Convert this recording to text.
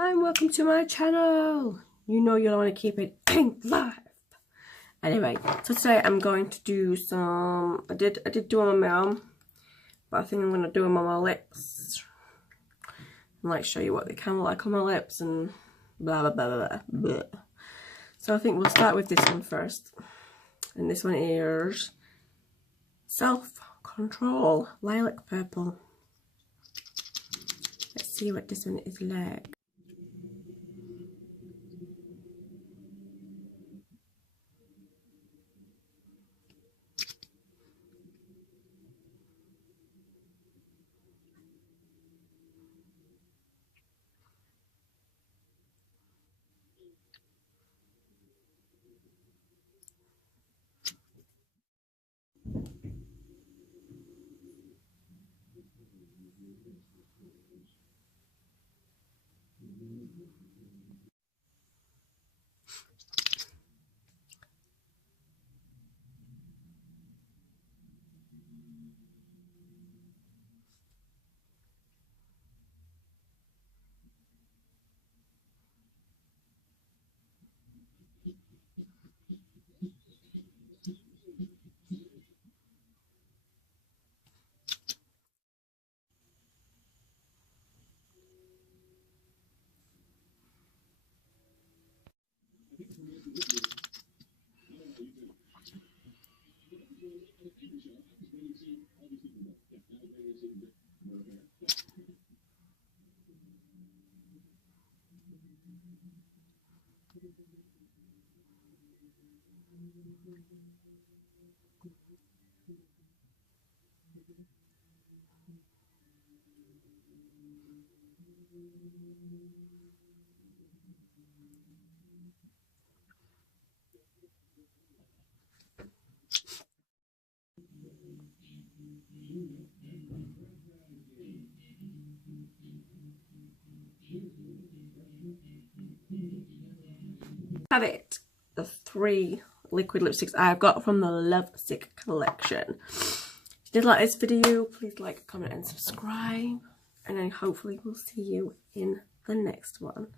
and welcome to my channel. You know you'll want to keep it live. Anyway, so today I'm going to do some, I did do them on my arm, but I think I'm going to do them on my lips and like show you what they can look like on my lips and blah blah blah blah blah. So I think we'll start with this one first, and this one is Self Control Lilac Purple. Let's see what this one is like. Have it, the 3 liquid lipsticks I've got from the Love Sick collection. If you did like this video, please like, comment and subscribe, and then hopefully we'll see you in the next one.